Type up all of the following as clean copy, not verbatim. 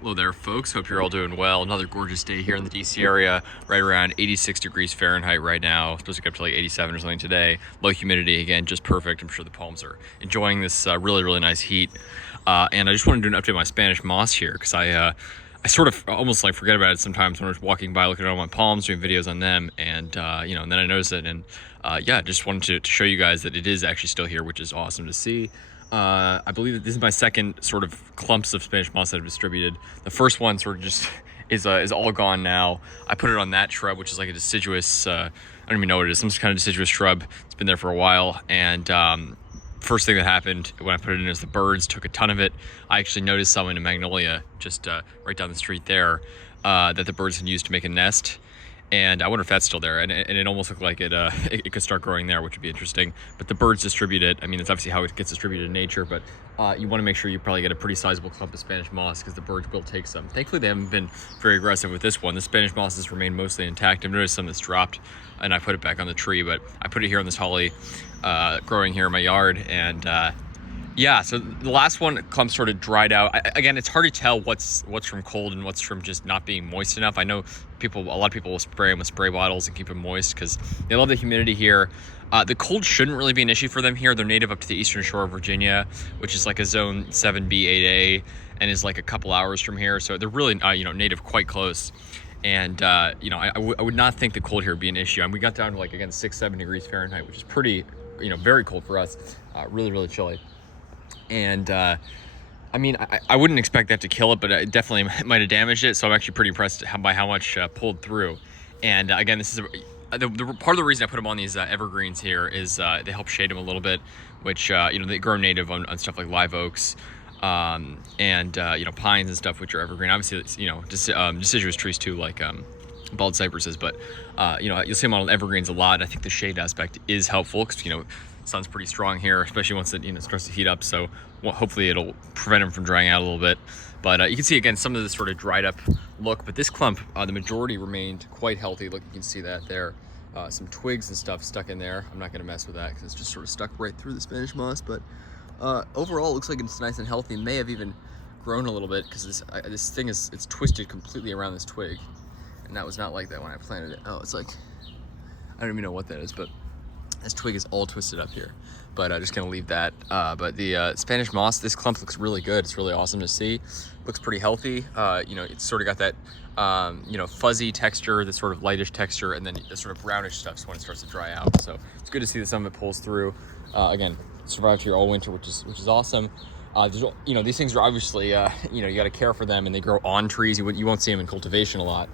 Hello there, folks. Hope you're all doing well. Another gorgeous day here in the DC area, right around 86 degrees Fahrenheit right now. Supposed to get up to like 87 or something today. Low humidity again, just perfect. I'm sure the palms are enjoying this really nice heat. And I just wanted to do an update on my Spanish moss here because I sort of almost like forget about it sometimes when I'm walking by, looking at all my palms, doing videos on them, and and then I notice it, and just wanted to show you guys that it is actually still here, which is awesome to see. I believe that this is my second sort of clumps of Spanish moss that I've distributed. The first one sort of just is all gone now. I put it on that shrub, which is like a deciduous, I don't even know what it is, some kind of deciduous shrub. It's been there for a while, and first thing that happened when I put it in is the birds took a ton of it. I actually noticed some in a magnolia just right down the street there that the birds had used to make a nest. And I wonder if that's still there. And it almost looked like it could start growing there, which would be interesting. But the birds distribute it. I mean, it's obviously how it gets distributed in nature, but you want to make sure you probably get a pretty sizable clump of Spanish moss because the birds will take some. Thankfully, they haven't been very aggressive with this one. The Spanish moss has remained mostly intact. I've noticed some that's dropped, and I put it back on the tree, but I put it here on this holly growing here in my yard. And yeah, so the last one clump sort of dried out. Again, it's hard to tell what's from cold and what's from just not being moist enough. I know a lot of people will spray them with spray bottles and keep them moist because they love the humidity here. The cold shouldn't really be an issue for them here. They're native up to the eastern shore of Virginia, which is like a zone 7B, 8A, and is like a couple hours from here. So they're really, native quite close. And, I would not think the cold here would be an issue. And we got down to like, again, 6-7 degrees Fahrenheit, which is pretty, very cold for us. Really chilly. And I wouldn't expect that to kill it, but it definitely might have damaged it. So I'm actually pretty impressed by how much pulled through. And again, this is the part of the reason I put them on these evergreens here is they help shade them a little bit, which they grow native on stuff like live oaks and pines and stuff, which are evergreen. Obviously, deciduous trees too, like bald cypresses. But you'll see them on evergreens a lot. I think the shade aspect is helpful because sun's pretty strong here, especially once it starts to heat up. So hopefully it'll prevent them from drying out a little bit. But you can see again some of this sort of dried up look. But this clump, the majority remained quite healthy. Look, you can see that there. Some twigs and stuff stuck in there. I'm not going to mess with that because it's just sort of stuck right through the Spanish moss. But overall, it looks like it's nice and healthy. It may have even grown a little bit because this thing it's twisted completely around this twig, and that was not like that when I planted it. Oh, it's like I don't even know what that is, but this twig is all twisted up here, but I'm just gonna leave that. But the Spanish moss, this clump looks really good. It's really awesome to see. Looks pretty healthy. It's sort of got that, fuzzy texture, this sort of lightish texture, and then the sort of brownish stuff when it starts to dry out. So it's good to see that some of it pulls through. Again, survived here all winter, which is awesome. These things are obviously, you got to care for them, and they grow on trees. You won't see them in cultivation a lot.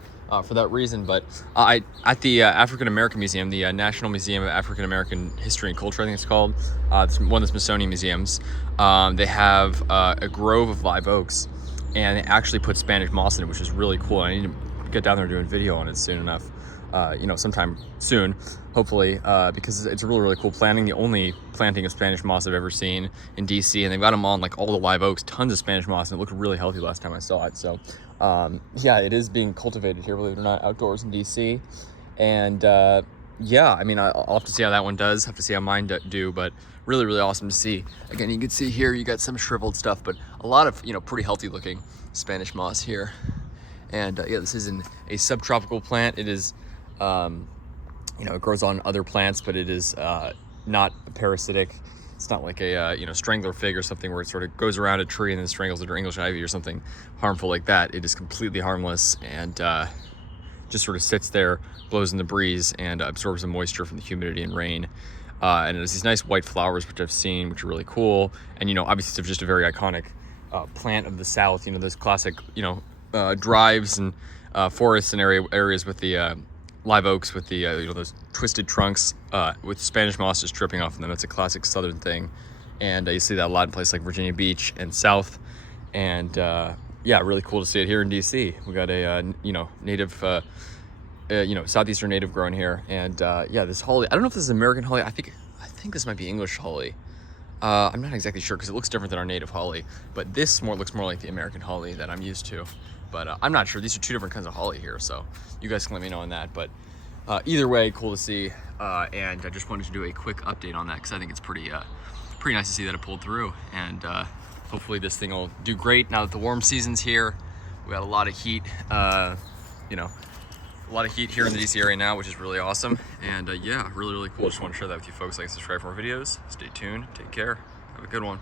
For that reason, but at the African American Museum, the National Museum of African American History and Culture, I think it's called, it's one of the Smithsonian museums. They have a grove of live oaks, and they actually put Spanish moss in it, which is really cool. I need to get down there and do a video on it soon enough. Sometime soon, hopefully, because it's a really cool planting. The only planting of Spanish moss I've ever seen in DC, and they've got them on like all the live oaks, tons of Spanish moss, and it looked really healthy last time I saw it. So, it is being cultivated here, believe it or not, outdoors in DC. And I'll have to see how that one does. Have to see how mine do, but really awesome to see. Again, you can see here you got some shriveled stuff, but a lot of pretty healthy looking Spanish moss here. And this is a subtropical plant. It is. It grows on other plants, but it is not parasitic. It's not like a strangler fig or something where it sort of goes around a tree and then strangles it, or English ivy or something harmful like that. It is completely harmless and just sort of sits there, blows in the breeze, and absorbs the moisture from the humidity and rain. And it has these nice white flowers, which I've seen, which are really cool. And obviously it's just a very iconic plant of the South. Those classic drives and forests and areas with the live oaks with the those twisted trunks with Spanish moss just dripping off of them. That's a classic Southern thing, and you see that a lot in places like Virginia Beach and South. And really cool to see it here in DC. We got a native southeastern native grown here, and this holly. I don't know if this is American holly. I think this might be English holly. I'm not exactly sure because it looks different than our native holly, but this looks more like the American holly that I'm used to. But I'm not sure. These are two different kinds of holly here, so you guys can let me know on that. But either way, cool to see. And I just wanted to do a quick update on that because I think it's pretty nice to see that it pulled through. And hopefully this thing will do great now that the warm season's here. We got a lot of heat, you know, a lot of heat here in the DC area now, which is really awesome. And yeah, really, really cool. Just want to share that with you folks. Like and subscribe for more videos. Stay tuned. Take care. Have a good one.